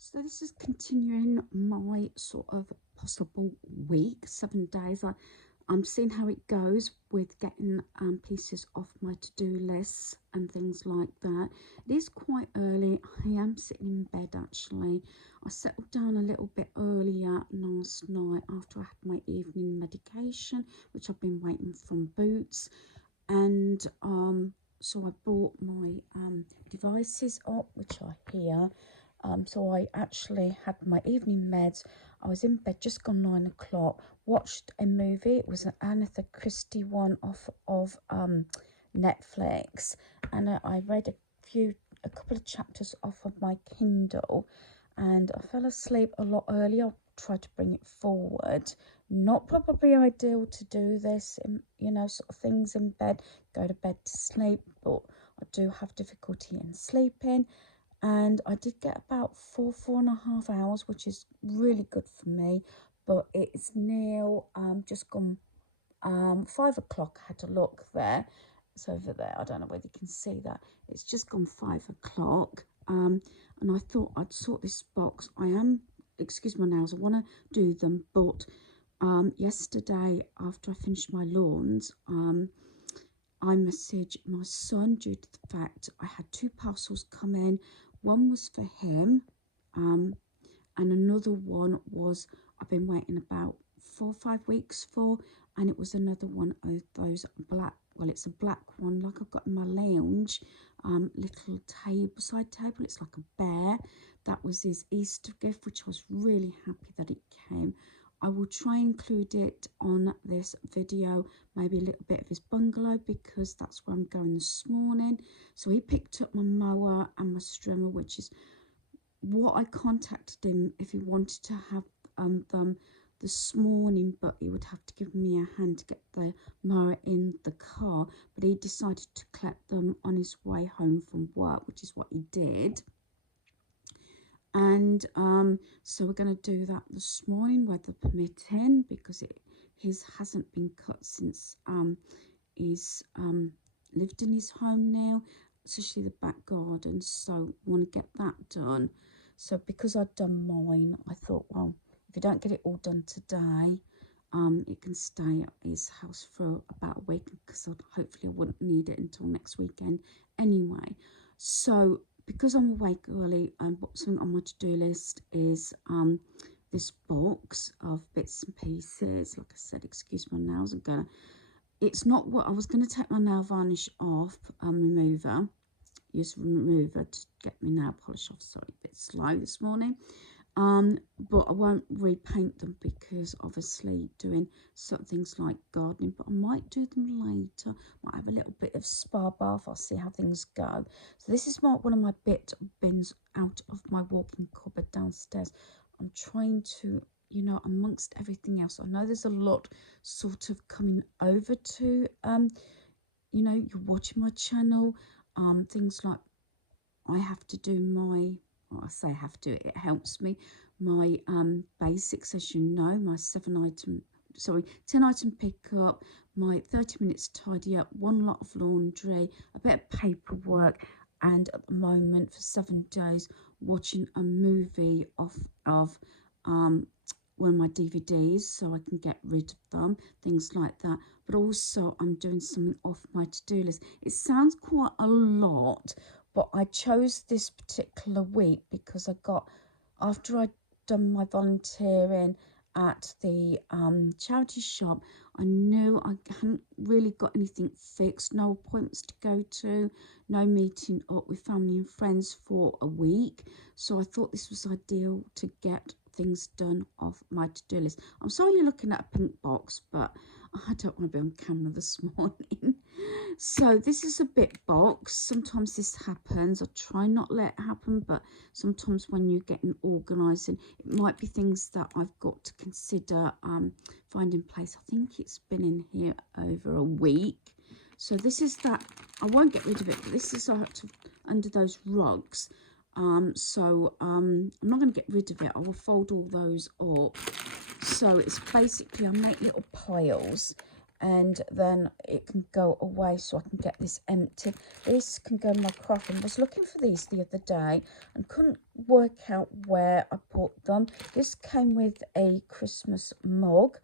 So this is continuing my sort of possible week, 7 days. I'm seeing how it goes with getting pieces off my to-do lists and things like that. It is quite early. I am sitting in bed actually. I settled down a little bit earlier last night after I had my evening medication, which I've been waiting from Boots. And so I brought my devices up, which are here. So I actually had my evening meds. I was in bed just gone 9 o'clock, watched a movie. It was an Agatha Christie one off of Netflix, and I read a couple of chapters off of my Kindle, and I fell asleep a lot earlier. I'll try to bring it forward. Not probably ideal to do this, sort of things in bed, go to bed to sleep, but I do have difficulty in sleeping. And I did get about 4.5 hours, which is really good for me. But it's now just gone 5 o'clock. I had to look there. It's over there. I don't know whether you can see that. It's just gone 5 o'clock. And I thought I'd sort this box. Excuse my nails, I want to do them, but yesterday after I finished my lawns, I messaged my son due to the fact I had 2 parcels come in. One was for him, and another one was I've been waiting about 4 or 5 weeks for, and it was another one of those black, well, it's a black one like I've got in my lounge, little side table. It's like a bear. That was his Easter gift, which I was really happy that it came. I will try and include it on this video, maybe a little bit of his bungalow, because that's where I'm going this morning. So he picked up my mower and my strimmer, which is what I contacted him if he wanted to have them this morning, but he would have to give me a hand to get the mower in the car. But he decided to collect them on his way home from work, which is what he did. And so we're going to do that this morning, weather permitting, because his hasn't been cut since he's lived in his home now, especially the back garden. So I want to get that done. So because I'd done mine, I thought, well, if you don't get it all done today, it can stay at his house for about a week, because hopefully I wouldn't need it until next weekend anyway. So because I'm awake early, something on my to-do list is this box of bits and pieces. Like I said, excuse my nails. It's not what I was going to take my nail varnish off, remover. Use remover to get my nail polish off. Sorry, a bit slow this morning. But I won't repaint them because obviously doing certain things like gardening, but I might do them later. Might have a little bit of spa bath. I'll see how things go. So this is one of my bins out of my walk-in cupboard downstairs. I'm trying to, amongst everything else, I know there's a lot sort of coming over to, you're watching my channel, things like I have to do my, well, I say have to, it helps me, my basics, as you know, my 10 item pickup, my 30 minutes tidy up, 1 lot of laundry, a bit of paperwork, and at the moment for 7 days watching a movie of one of my DVDs so I can get rid of them, things like that. But also I'm doing something off my to-do list. It sounds quite a lot, but I chose this particular week because after I'd done my volunteering at the charity shop, I knew I hadn't really got anything fixed, no appointments to go to, no meeting up with family and friends for a week. So I thought this was ideal to get things done off my to-do list. I'm sorry you're looking at a pink box, but I don't want to be on camera this morning. So this is a bit box. Sometimes this happens. I try not to let it happen, but sometimes when you're getting organised, and it might be things that I've got to consider finding place. I think it's been in here over a week. So this is that. I won't get rid of it, but this is under those rugs. So I'm not going to get rid of it. I will fold all those up. So it's basically, I make little piles, and then it can go away so I can get this empty. This can go in my craft room. I was looking for these the other day and couldn't work out where I put them. This came with a Christmas mug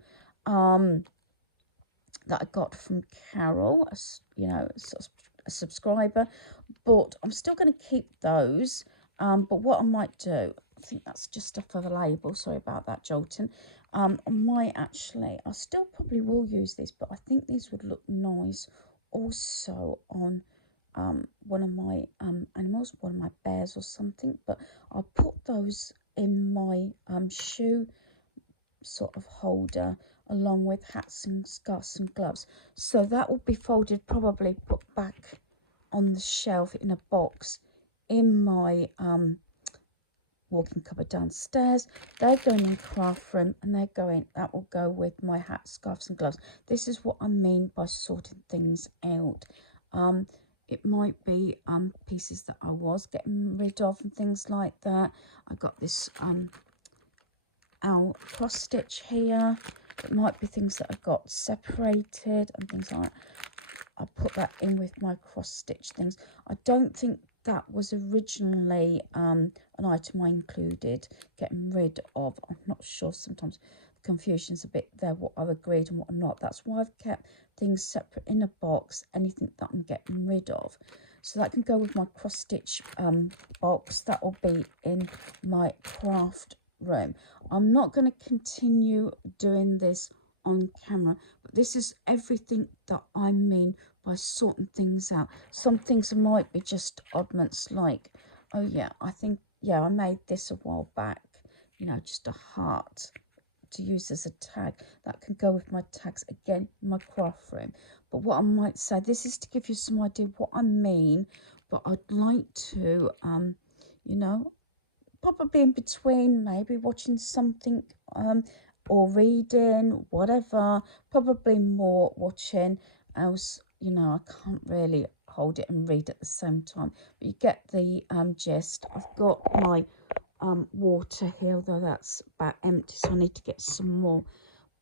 that I got from Carol, you know, a subscriber, but I'm still going to keep those. But what I might do, I think that's just off of a label, sorry about that, Jolton. I might actually, I still probably will use these, but I think these would look nice also on one of my animals, one of my bears or something. But I'll put those in my shoe sort of holder along with hats and scarves and gloves. So that will be folded, probably put back on the shelf in a box in my walk-in cupboard downstairs. They're going in craft room, and they're going, that will go with my hat, scarves and gloves. This is what I mean by sorting things out. It might be pieces that I was getting rid of and things like that. I got this our cross stitch here. It might be things that I got separated and things like that. I'll put that in with my cross stitch things. I don't think that was originally an item I included getting rid of. I'm not sure, sometimes the confusion's a bit there, what I've agreed and what not. That's why I've kept things separate in a box, anything that I'm getting rid of. So that can go with my cross stitch box. That will be in my craft room. I'm not going to continue doing this on camera, but this is everything that I mean by sorting things out. Some things might be just oddments, like, oh yeah, I think, yeah, I made this a while back, you know, just a heart to use as a tag. That can go with my tags, again, in my craft room. But what I might say, this is to give you some idea what I mean, but I'd like to you know, probably in between, maybe watching something or reading, whatever, probably more watching, else, you know, I can't really hold it and read at the same time, but you get the gist. I've got my water here, although that's about empty, so I need to get some more.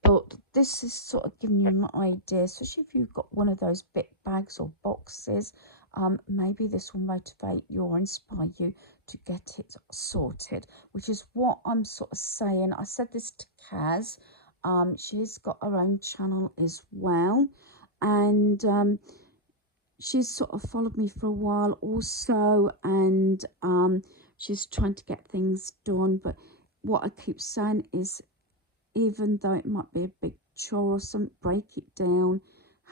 But this is sort of giving you an idea, especially if you've got one of those bit bags or boxes. Maybe this will motivate you or inspire you to get it sorted, which is what I'm sort of saying. I said this to Kaz. She's got her own channel as well, and she's sort of followed me for a while also, and she's trying to get things done. But what I keep saying is, even though it might be a big chore or something, break it down,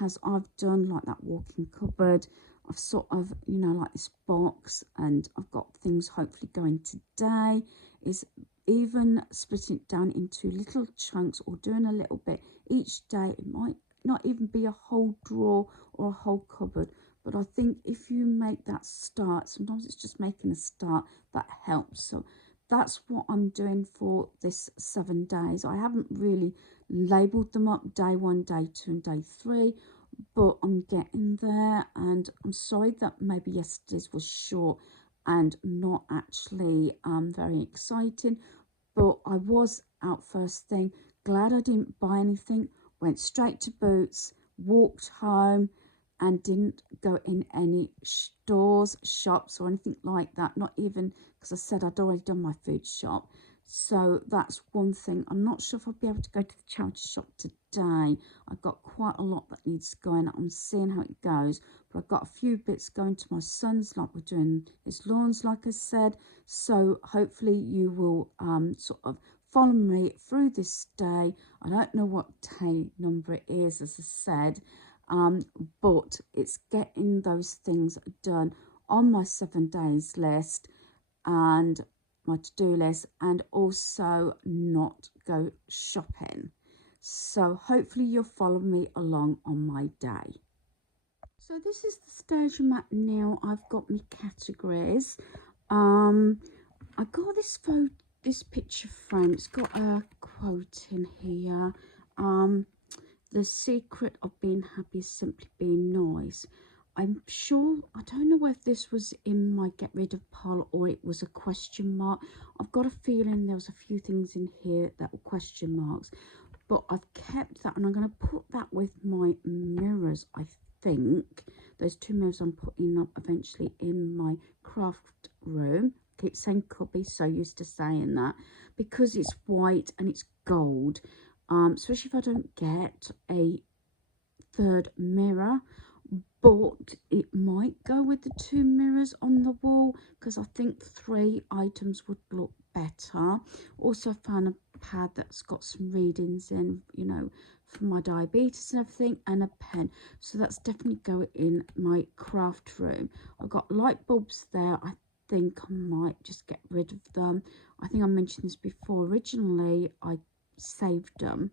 as I've done, like that walk-in cupboard. I've sort of, you know, like this box, and I've got things hopefully going today, is even splitting it down into little chunks or doing a little bit each day. It might not even be a whole drawer or a whole cupboard, but I think if you make that start, sometimes it's just making a start that helps. So that's what I'm doing for this 7 days. I haven't really labelled them up, day 1, day 2 and day 3, but I'm getting there. And I'm sorry that maybe yesterday's was short and not actually very exciting, but I was out first thing. Glad I didn't buy anything, went straight to Boots, walked home, and didn't go in any stores, shops or anything like that, not even, because I said I'd already done my food shop. So that's one thing. I'm not sure if I'll be able to go to the charity shop today. I've got quite a lot that needs going. I'm seeing how it goes, but I've got a few bits going to my son's, like we're doing his lawns, like I said. So hopefully you will sort of follow me through this day. I don't know what day number it is, as I said, but it's getting those things done on my 7 days list and my to-do list, and also not go shopping. So hopefully you'll follow me along on my day. So this is the stage I'm at now. I've got my categories. I got this picture frame. It's got a quote in here. The secret of being happy is simply being nice. I'm sure, I don't know whether this was in my get rid of pile or it was a question mark. I've got a feeling there was a few things in here that were question marks. but I've kept that, and I'm going to put that with my mirrors, I think. Those 2 mirrors I'm putting up eventually in my craft room. Keep saying cubby, so used to saying that, because it's white and it's gold, especially if I don't get a third mirror. But it might go with the 2 mirrors on the wall, because I think 3 items would look better. Also found a pad that's got some readings in, you know, for my diabetes and everything, and a pen. So that's definitely going in my craft room. I've got light bulbs there. I think I might just get rid of them. I think I mentioned this before. Originally I saved them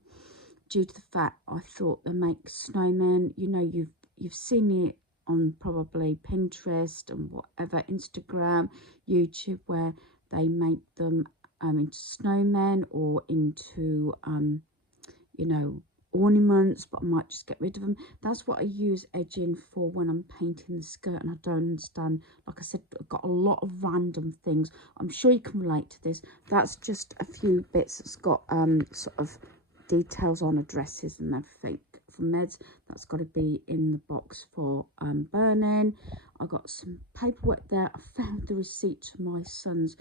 due to the fact I thought they make snowmen. You know, you've seen it on probably Pinterest and whatever, Instagram, YouTube, where they make them into snowmen or into you know, ornaments, but I might just get rid of them. That's what I use edging for when I'm painting the skirt, and I don't understand. Like I said, I've got a lot of random things. I'm sure you can relate to this. That's just a few bits that's got sort of details on addresses and everything from meds. That's got to be in the box for burning. I got some paperwork there. I found the receipt to my son's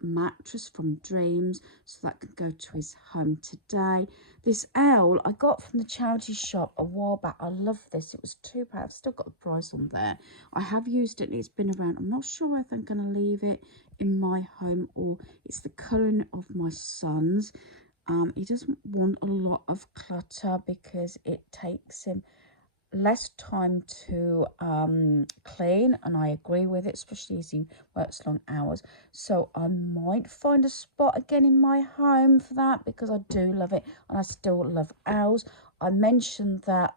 mattress from Dreams, so that could go to his home today. This owl I got from the charity shop a while back. I love this. It was £2. I've still got the price on there. I have used it and it's been around. I'm not sure if I'm going to leave it in my home or it's the colouring of my son's. He doesn't want a lot of clutter because it takes him less time to clean, and I agree with it, especially as he works long hours. So I might find a spot again in my home for that, because I do love it and I still love owls. I mentioned that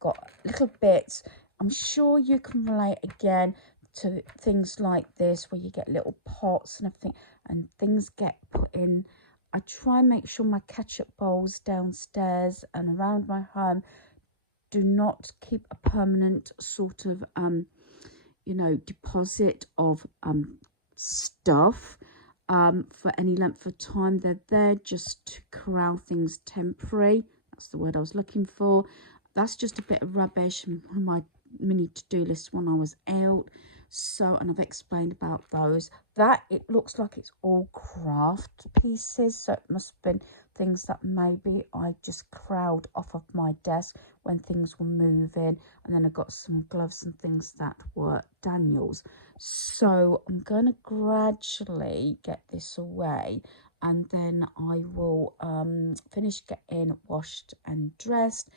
got little bits. I'm sure you can relate again to things like this, where you get little pots and everything and things get put in. I try and make sure my ketchup bowls downstairs and around my home do not keep a permanent sort of you know, deposit of stuff for any length of time. They're there just to corral things temporary. That's the word I was looking for. That's just a bit of rubbish and one of my mini to-do lists when I was out. So, and I've explained about those. That, it looks like it's all craft pieces, so it must have been things that maybe I just crowd off of my desk when things were moving. And then I got some gloves and things that were Daniel's. So I'm going to gradually get this away, and then I will finish getting washed and dressed,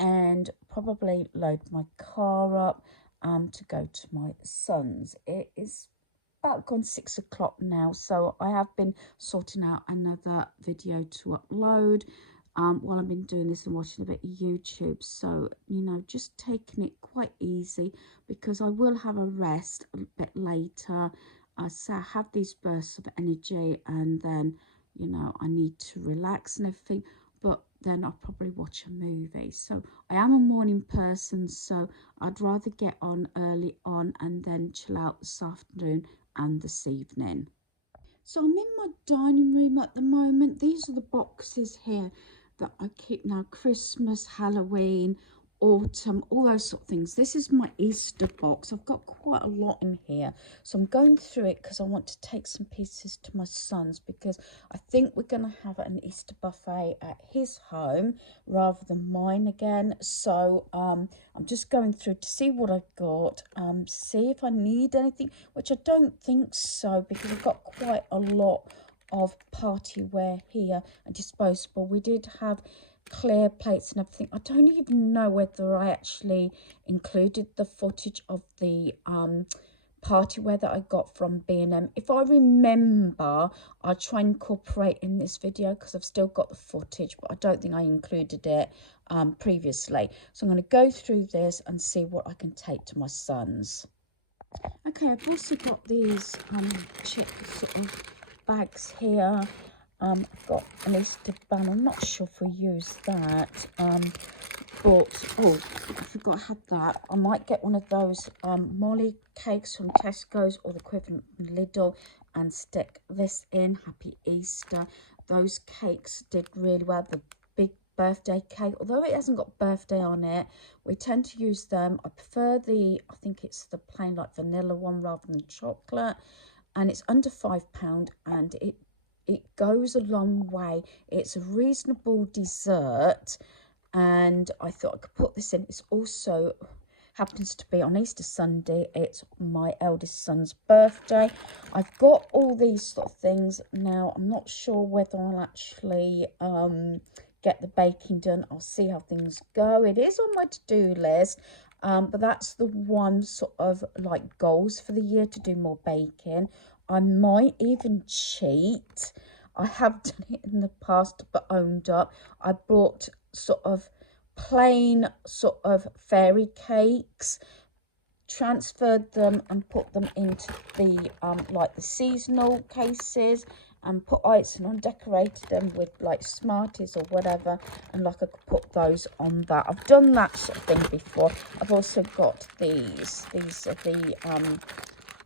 and probably load my car up to go to my son's. It is about gone 6 o'clock now, so I have been sorting out another video to upload while I've been doing this and watching a bit of YouTube. So, you know, just taking it quite easy, because I will have a rest a bit later. So I have these bursts of energy, and then, you know, I need to relax and everything, but then I'll probably watch a movie. So I am a morning person, so I'd rather get on early on and then chill out this afternoon and this evening. So I'm in my dining room at the moment. These are the boxes here that I keep now: Christmas, Halloween, autumn, all those sort of things. This is my Easter box. I've got quite a lot in here, so I'm going through it because I want to take some pieces to my son's, because I think we're going to have an Easter buffet at his home rather than mine again. So I'm just going through to see what I've got, see if I need anything, which I don't think so, because I've got quite a lot of party wear here and disposable. We did have clear plates and everything. I don't even know whether I actually included the footage of the party wear that I got from B&M. If I remember, I'll try and incorporate in this video, because I've still got the footage, but I don't think I included it previously. So I'm going to go through this and see what I can take to my son's. Okay, I've also got these chip sort of bags here. I've got an Easter bun. I'm not sure if we use that, but oh, I forgot I had that. I might get one of those Molly cakes from Tesco's or the equivalent from Lidl and stick this in. Happy Easter. those cakes did really well. The big birthday cake, although it hasn't got birthday on it, we tend to use them. I prefer the, I think it's the plain like vanilla one rather than chocolate, and it's under £5, and it goes a long way. It's a reasonable dessert, and I thought I could put this in. It's also happens to be on Easter Sunday. It's my eldest son's birthday. I've got all these sort of things now. I'm not sure whether I'll actually get the baking done. I'll see how things go. It is on my to-do list, but that's the one sort of like goals for the year, to do more baking. I might even cheat. I have done it in the past but owned up. I bought sort of plain sort of fairy cakes, transferred them and put them into the like the seasonal cases, and put icing on, decorated them with like Smarties or whatever, and like I could put those on that. I've done that sort of thing before. I've also got these are the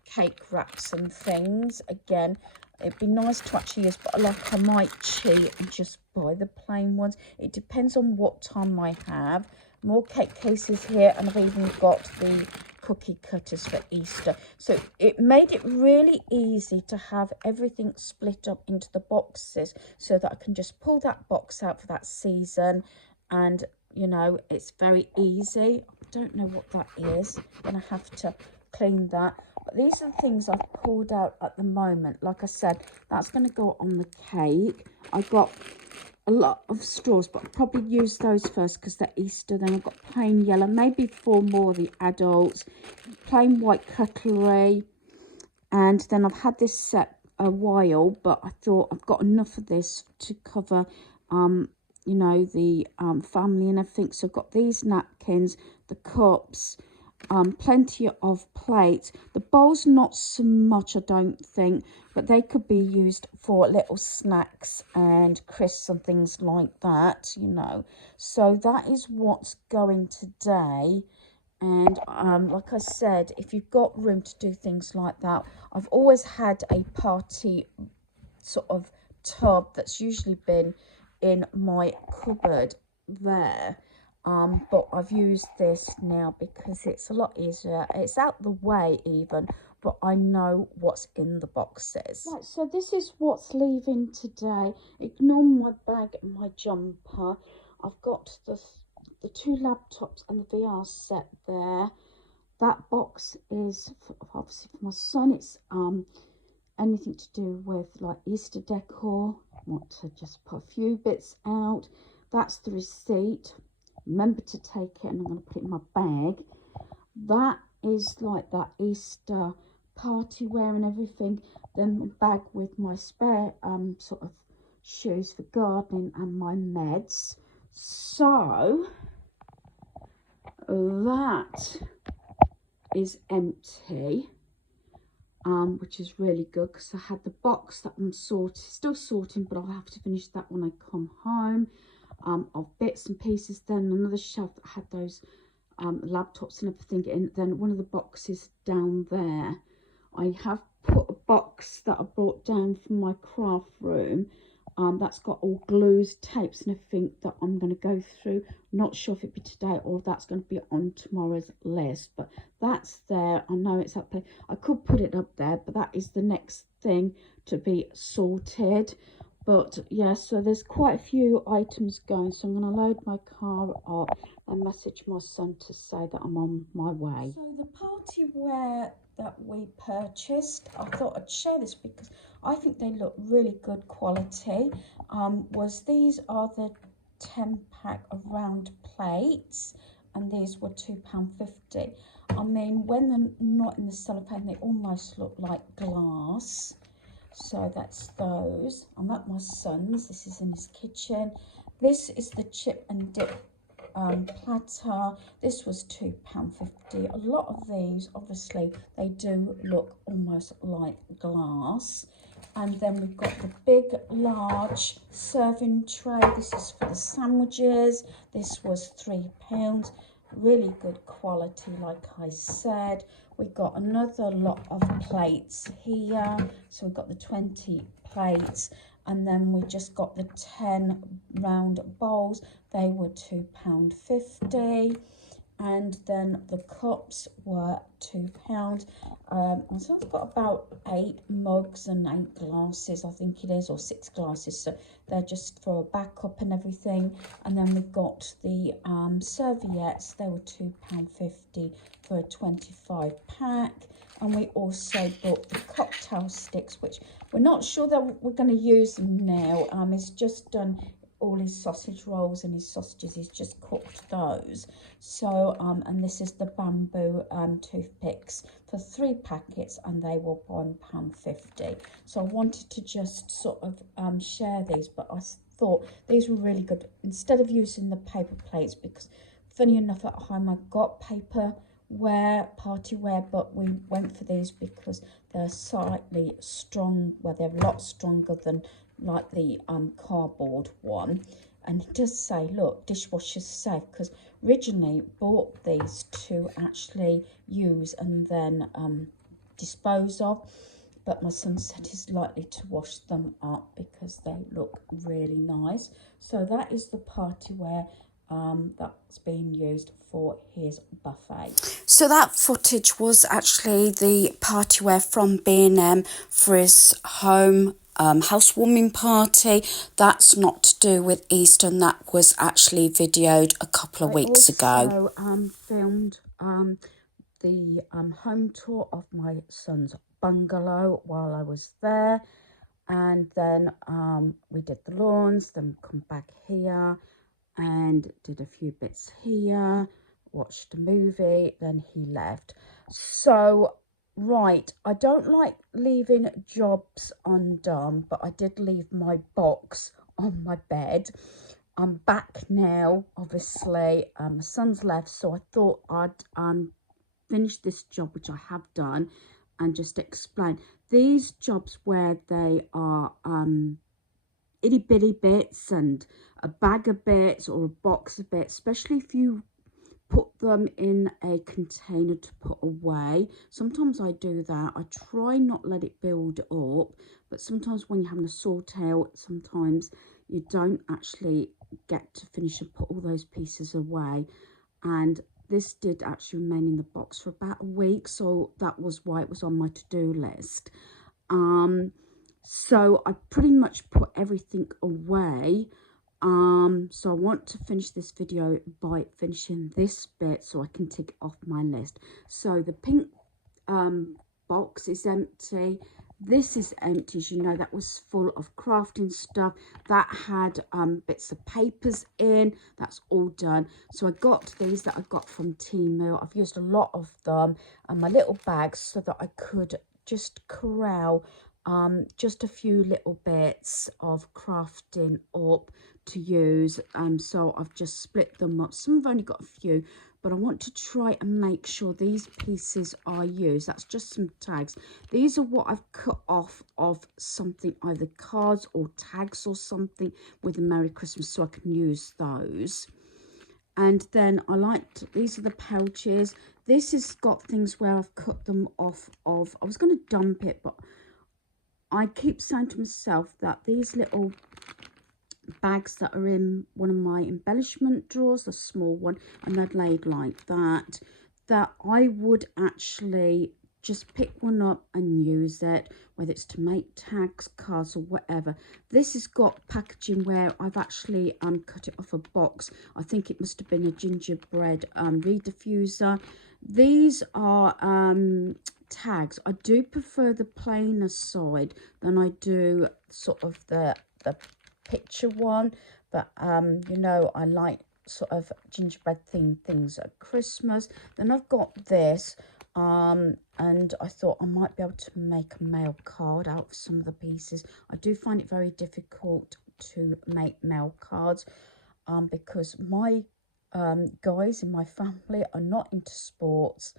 cake wraps and things. Again, it'd be nice to actually use, but like I might cheat and just buy the plain ones. It depends on what time I have. More cake cases here, and I've even got the cookie cutters for Easter. So it made it really easy to have everything split up into the boxes, so that I can just pull that box out for that season, and you know, it's very easy. I don't know what that is. I'm gonna have to clean that. But these are the things I've pulled out at the moment. Like I said, that's going to go on the cake. I've got a lot of straws, but I'll probably use those first because they're Easter. Then I've got plain yellow, maybe 4 more of the adults, plain white cutlery, and then I've had this set a while, but I thought I've got enough of this to cover you know, the family and everything. So I've got these napkins, the cups, plenty of plates. The bowls not so much, I don't think, but they could be used for little snacks and crisps and things like that, you know. So that is what's going today. And like I said, if you've got room to do things like that, I've always had a party sort of tub that's usually been in my cupboard there, but I've used this now because it's a lot easier. It's out the way even, but I know what's in the boxes. Right, so this is what's leaving today. Ignore my bag and my jumper. I've got the 2 laptops and the VR set there. That box is obviously for my son. It's anything to do with like Easter decor. I want to just put a few bits out. That's the receipt. Remember to take it, and I'm going to put it in my bag. That is like that Easter party wear and everything. Then my bag with my spare sort of shoes for gardening and my meds. So that is empty. Which is really good because I had the box that I'm still sorting, but I'll have to finish that when I come home, of bits and pieces. Then another shelf that had those laptops and everything in. Then one of the boxes down there, I have put a box that I brought down from my craft room. That's got all glues, tapes and everything that I'm going to go through. Not sure if it'll be today or if that's going to be on tomorrow's list, but that's there. I know it's up there. I could put it up there, but that is the next thing to be sorted. But yeah, so there's quite a few items going, so I'm going to load my car up and message my son to say that I'm on my way. So the party wear that we purchased, I thought I'd share this because I think they look really good quality. These are the 10-pack of round plates, and these were £2.50. I mean, when they're not in the cellophane, they almost look like glass. So that's those. I'm at my son's. This is in his kitchen. This is the chip and dip platter. This was £2.50. A lot of these, obviously, they do look almost like glass. And then we've got the big, large serving tray. This is for the sandwiches. This was £3. Really good quality, like I said. We got another lot of plates here. So we've got the 20 plates. And then we just got the 10 round bowls. They were £2.50. And then the cups were £2. So I've got about 8 mugs and 8 glasses, I think it is, or 6 glasses. So they're just for a backup and everything. And then we got the serviettes. They were £2.50 for a 25 pack. And we also bought the cocktail sticks, which we're not sure that we're going to use them now. He's just done all his sausage rolls and his sausages. He's just cooked those. So and this is the bamboo toothpicks for 3 packets, and they were £1.50. So I wanted to just sort of share these, but I thought these were really good instead of using the paper plates, because funny enough at home I got paper party wear, but we went for these because they're slightly strong, well, they're a lot stronger than like the cardboard one. And it does say, look, dishwasher safe, because originally bought these to actually use and then dispose of, but my son said he's likely to wash them up because they look really nice. So that is the party wear that's being used for his buffet. So that footage was actually the party wear from B&M for his home housewarming party. That's not to do with Easter, and that was actually videoed a couple of weeks ago. I also filmed the home tour of my son's bungalow while I was there, and then we did the lawns, then come back here and did a few bits here, watched a movie, then he left. So right, I don't like leaving jobs undone, but I did leave my box on my bed. I'm back now, obviously. My son's left, so I thought I'd finish this job, which I have done, and just explain these jobs where they are itty bitty bits and a bag of bits or a box of bits, especially if you put them in a container to put away. Sometimes I do that. I try not let it build up, but sometimes when you're having to sort out, sometimes you don't actually get to finish and put all those pieces away. And this did actually remain in the box for about a week, so that was why it was on my to-do list. So I pretty much put everything away. So I want to finish this video by finishing this bit so I can tick it off my list. So the pink box is empty. This is empty, as you know. That was full of crafting stuff. That had bits of papers in. That's all done. So I got these that I got from Temu. I've used a lot of them and my little bags so that I could just corral just a few little bits of crafting up to use. So I've just split them up. Some have only got a few, but I want to try and make sure these pieces are used. That's just some tags. These are what I've cut off of something, either cards or tags or something with a Merry Christmas, so I can use those. And then I liked, these are the pouches. This has got things where I've cut them off of, I was going to dump it, but I keep saying to myself that these little bags that are in one of my embellishment drawers, a small one, and they're laid like that, that I would actually just pick one up and use it, whether it's to make tags, cards, or whatever. This has got packaging where I've actually cut it off a box. I think it must have been a gingerbread reed diffuser. These are tags. I do prefer the plainer side than I do sort of the picture one, but you know, I like sort of gingerbread themed things at Christmas. Then I've got this and I thought I might be able to make a mail card out of some of the pieces. I do find it very difficult to make mail cards because my guys in my family are not into sports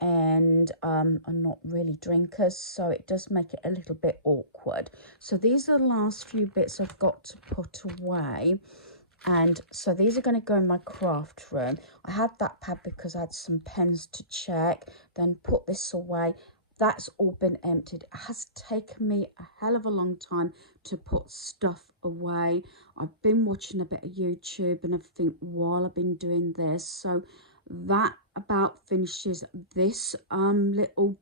and are not really drinkers, so it does make it a little bit awkward. So these are the last few bits I've got to put away, and so these are going to go in my craft room. I had that pad because I had some pens to check, then put this away. that's all been emptied. It has taken me a hell of a long time to put stuff away. I've been watching a bit of YouTube and everything while I've been doing this. So that about finishes this little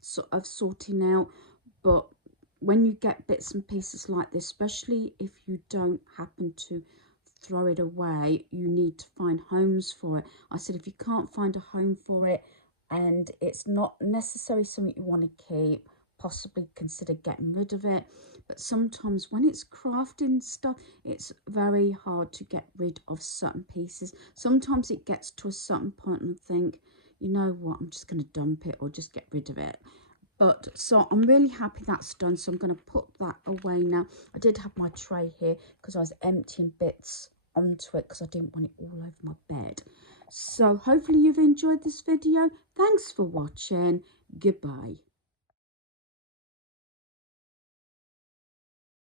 sort of sorting out. But when you get bits and pieces like this, especially if you don't happen to throw it away, you need to find homes for it. I said if you can't find a home for it and it's not necessarily something you want to keep, possibly consider getting rid of it. But sometimes when it's crafting stuff, it's very hard to get rid of certain pieces. Sometimes it gets to a certain point and I think, you know what, I'm just going to dump it or just get rid of it. But so I'm really happy that's done, so I'm going to put that away now. I did have my tray here because I was emptying bits onto it because I didn't want it all over my bed. So hopefully you've enjoyed this video. Thanks for watching. Goodbye.